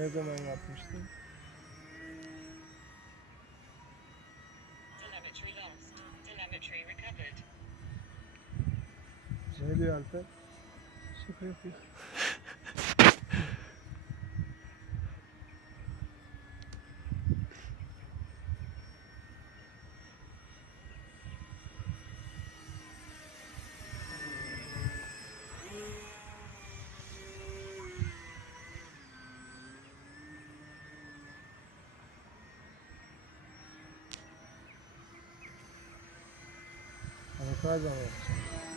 Ne zaman yapmıştın? Telemetry lost. Telemetry recovered. Ne diyor Alper? Şaka yapıyor. Onu kaç zaman yapacağım?